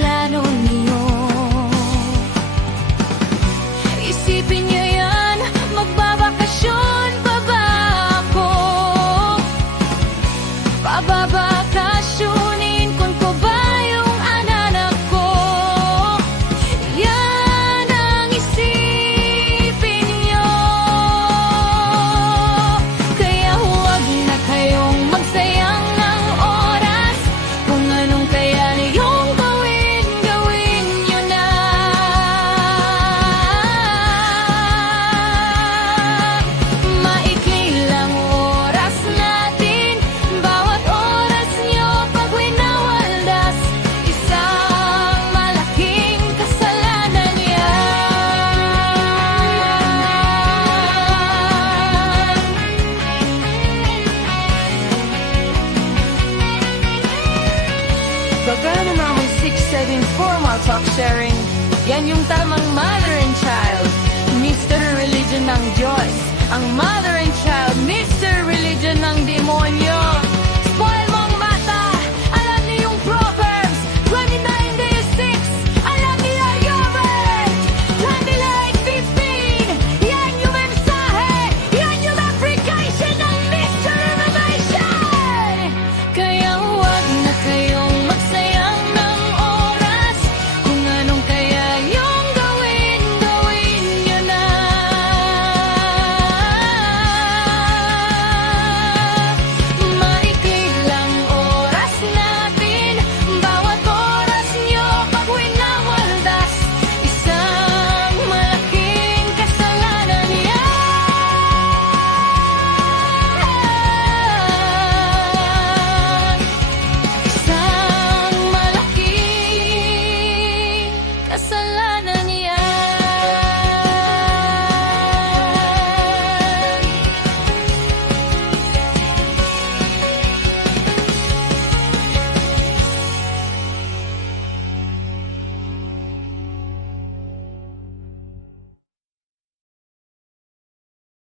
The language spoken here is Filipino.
plano niyo. Isipin niyo yan, magbabakasyon pa ba ako? Pababakasyonin ko ba yung anak ko? Yan ang isipin niyo. Kaya huwag na kayong magsayang ng oras. Kung anong kaya niyong gawin, gawin niyo na. Maikli lang oras natin, bawat oras niyo pag winawaldas, isang malaking kasalanan Gagana namin 674 mga talk sharing. Yan yung tamang mother and child. Mr. Religion ng Diyos. Ang mother and child, Mr. Religion ng demonyo.